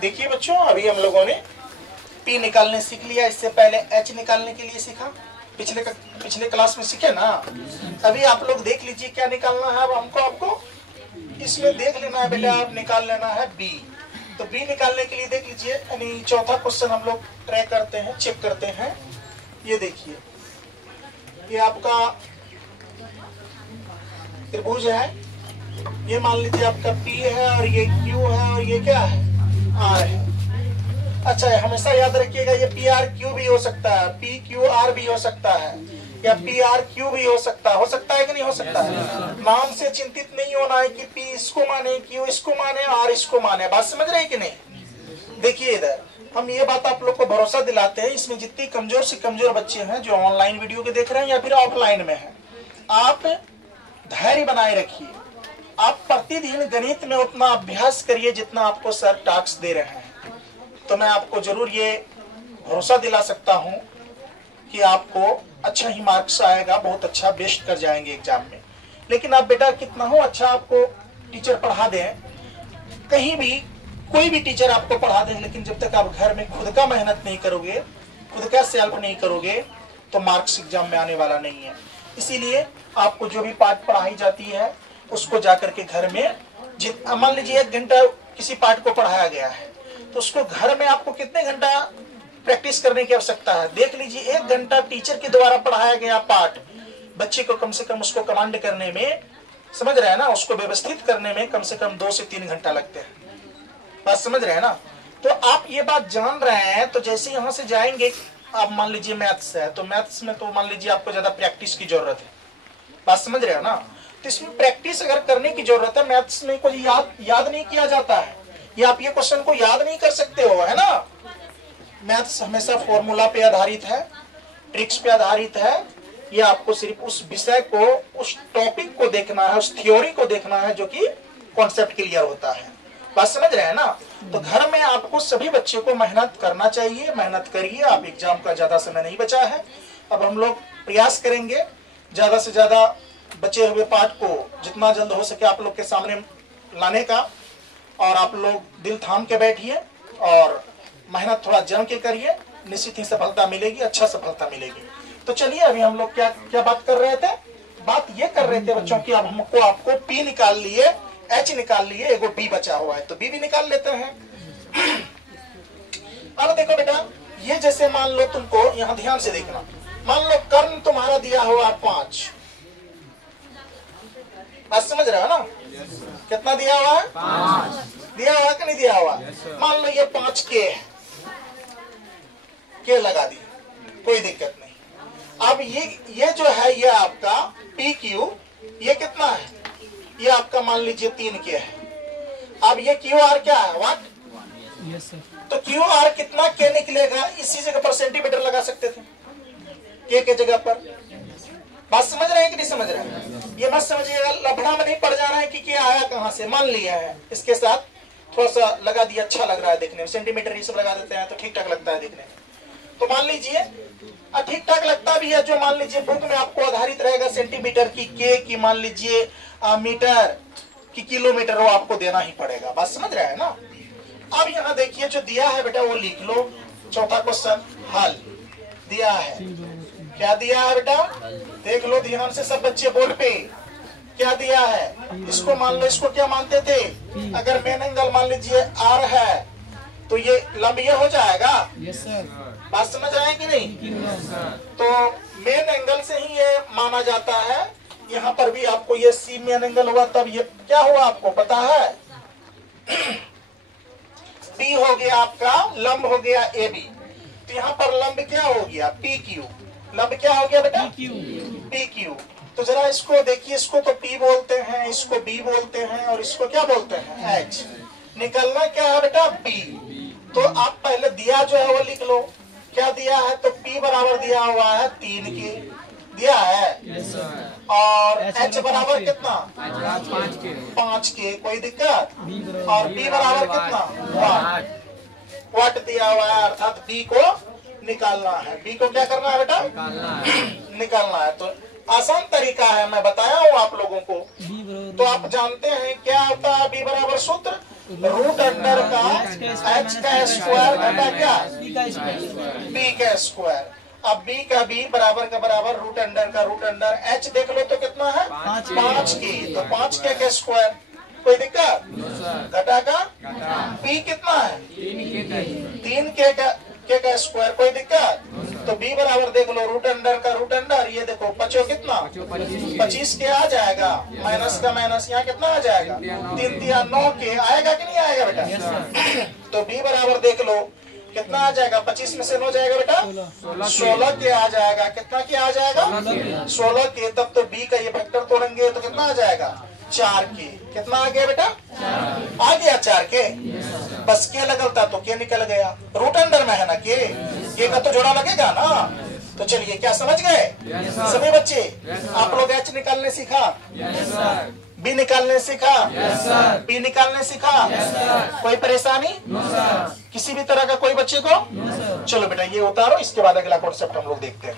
देखिए बच्चों, अभी हम लोगों ने P निकालने सीख लिया, इससे पहले H निकालने के लिए सीखा, पिछले क्लास में सीखे ना। अभी आप लोग देख लीजिए क्या निकालना है। अब हमको आपको इसमें देख लेना है बेटा, आप निकाल लेना है B। तो B निकालने के लिए देख लीजिए, यानी चौथा क्वेश्चन हम लोग ट्राई करते हैं, चेक करते हैं। ये देखिए, ये आपका त्रिभुज है, ये मान लीजिए आपका P है और ये Q है और ये क्या है, R है। अच्छा है, हमेशा याद रखिएगा ये PRQ भी हो सकता है, PQR भी हो सकता है, या PRQ भी हो सकता है कि नहीं हो सकता है। नाम से चिंतित नहीं होना है कि P इसको माने, Q इसको माने, R इसको माने। बात समझ रहे हैं कि नहीं। देखिए इधर हम ये बात आप लोग को भरोसा दिलाते हैं, इसमें जितनी कमजोर से कमजोर बच्चे हैं जो ऑनलाइन वीडियो के देख रहे हैं या फिर ऑफलाइन में हैं, आप धैर्य बनाए रखिए। आप प्रतिदिन गणित में उतना अभ्यास करिए जितना आपको सर टास्क दे रहे हैं। तो मैं आपको जरूर ये भरोसा दिला सकता हूं कि आपको अच्छा ही मार्क्स आएगा, बहुत अच्छा बेस्ट कर जाएंगे एग्जाम में। लेकिन आप बेटा कितना हो अच्छा आपको टीचर पढ़ा दें, कहीं भी कोई भी टीचर आपको पढ़ा दें, लेकिन जब तक आप घर में खुद का मेहनत नहीं करोगे, खुद का सेल्फ नहीं करोगे, तो मार्क्स एग्जाम में आने वाला नहीं है। इसीलिए आपको जो भी पाठ पढ़ाई जाती है उसको जाकर के घर में, मान लीजिए 1 घंटा किसी पाठ को पढ़ाया गया है, तो उसको घर में आपको कितने घंटा प्रैक्टिस करने की आवश्यकता है। देख लीजिए 1 घंटा टीचर के द्वारा पढ़ाया गया पाठ बच्चे को कम से कम उसको कमांड करने में, समझ रहे हैं ना, उसको व्यवस्थित करने में कम से कम 2 से 3 घंटा लगते हैं। बात समझ रहे हैं ना। तो आप ये बात जान रहे हैं, तो जैसे यहाँ से जाएंगे, आप मान लीजिए मैथ्स है, तो मैथ्स में तो मान लीजिए आपको ज्यादा प्रैक्टिस की जरूरत है। बात समझ रहे हैं ना। तो इसमें प्रैक्टिस अगर करने की जरूरत है, मैथ्स में कोई याद नहीं किया जाता है, या आप ये क्वेश्चन को याद नहीं कर सकते हो, है ना। मैथ्स हमेशा फॉर्मूला पे आधारित है, ट्रिक्स पे आधारित है। ये आपको सिर्फ उस विषय को, उस टॉपिक को देखना है, उस थ्योरी को देखना है जो कि कॉन्सेप्ट क्लियर होता है। बात समझ रहे हैं ना। तो घर में आपको सभी बच्चे को मेहनत करना चाहिए, मेहनत करिए। आप एग्जाम का ज्यादा समय नहीं बचा है। अब हम लोग प्रयास करेंगे ज्यादा से ज्यादा बचे हुए पाठ को जितना जल्द हो सके आप लोग के सामने लाने का, और आप लोग दिल थाम के बैठिए और मेहनत थोड़ा जम के करिए, निश्चित ही सफलता मिलेगी, अच्छा सफलता मिलेगी। तो चलिए, अभी हम लोग क्या बात कर रहे थे। बात ये कर रहे थे बच्चों की, अब हमको आपको P निकाल लिए, H निकाल लिए, एगो B बचा हुआ है, तो B भी निकाल लेते हैं। अब देखो बेटा, ये जैसे मान लो तुमको, यहाँ ध्यान से देखना, मान लो कर्ण तुम्हारा दिया हुआ 5। बात समझ रहे हो ना। कितना दिया हुआ है, 5 दिया हुआ कि नहीं दिया हुआ। मान लो ये 5 के लगा दी, कोई दिक्कत नहीं। अब ये जो है, ये आपका PQ, ये कितना है, ये आपका मान लीजिए 3 के है। अब ये QR क्या है, वाट। तो QR कितना के निकलेगा, इसी जगह पर सेंटीमीटर लगा सकते थे, के जगह पर। बात समझ रहे हैं कि नहीं समझ रहे हैं। ये मत समझिएगा, लफड़ा में नहीं पड़ जा रहा है कि क्या आया कहां से, मान लिया है, इसके साथ थोड़ा सा लगा दिया, अच्छा लग रहा है देखने में, सेंटीमीटर ये सब लगा देते हैं तो ठीक ठाक लगता है देखने में। तो मान लीजिए ठीक ठाक लगता भी है, जो मान लीजिए बुक में आपको आधारित रहेगा सेंटीमीटर की, के की, मान लीजिए मीटर की, किलोमीटर, वो आपको देना ही पड़ेगा। बात समझ रहे हैं ना। अब यहाँ देखिए जो दिया है बेटा वो लिख लो। चौथा क्वेश्चन हल दिया है, क्या दिया है बेटा, देख लो ध्यान से सब बच्चे बोर्ड पे। क्या दिया है, इसको मान लो, इसको क्या मानते थे, अगर मेन एंगल मान लीजिए R है तो ये लंब ये हो जाएगा। Yes sir. बात समझ रहे हैं कि नहीं। तो मेन एंगल से ही ये माना जाता है। यहाँ पर भी आपको ये C मेन एंगल हुआ, तब ये क्या हुआ आपको पता है, P हो गया आपका, लंब हो गया AB। तो यहाँ पर लंब क्या हो गया, PQ। लंब क्या हो गया बेटा, PQ। तो जरा इसको देखिए, इसको तो P बोलते हैं, इसको B बोलते हैं, और इसको क्या बोलते हैं, H। निकलना क्या है बेटा, B। तो आप पहले दिया जो है वो लिख लो, क्या दिया है, तो P बराबर दिया हुआ है 3 के दिया है, और H बराबर कितना, 5 के, कोई दिक्कत। और B बराबर कितना, वाट दिया हुआ है, अर्थात B को निकालना है। B को क्या करना है बेटा, निकालना है। तो आसान तरीका है, मैं बताया हूँ आप लोगों को। तो आप जानते हैं क्या होता है B बराबर सूत्र, रूट अंडर का h का स्क्वायर घटा क्या b का स्क्वायर। अब b का b बराबर रूट अंडर h देख लो तो कितना है 5 की, तो 5 के स्क्वायर, कोई दिक्कत? घटा का b कितना है 3 के का स्क्वायर, कोई दिक्कत? तो b बराबर देख लो रूट अंडर, ये देखो 5 कितना 25 के आ जाएगा, माइनस का माइनस यहाँ कितना आ जाएगा 3 3 9 के आएगा कि नहीं आएगा बेटा? तो b बराबर देख लो कितना आ जाएगा, 25 में से 9 जाएगा बेटा 16 के आ जाएगा, कितना के आ जाएगा 16 के। तब तो b का ये फैक्टर तोड़ेंगे तो कितना आ जाएगा 4 के, कितना आ गया बेटा आ गया 4 के, बस के लगलता तो के निकल गया, रूट अंडर में है ना के का तो जोड़ा लगेगा ना। तो चलिए क्या समझ गए सभी बच्चे? आप लोग h निकालने सीखा, b निकालने सीखा, p निकालने सीखा, कोई परेशानी किसी भी तरह का कोई बच्चे को? चलो बेटा ये उतारो, इसके बाद अगला कॉन्सेप्ट हम लोग देखते हैं।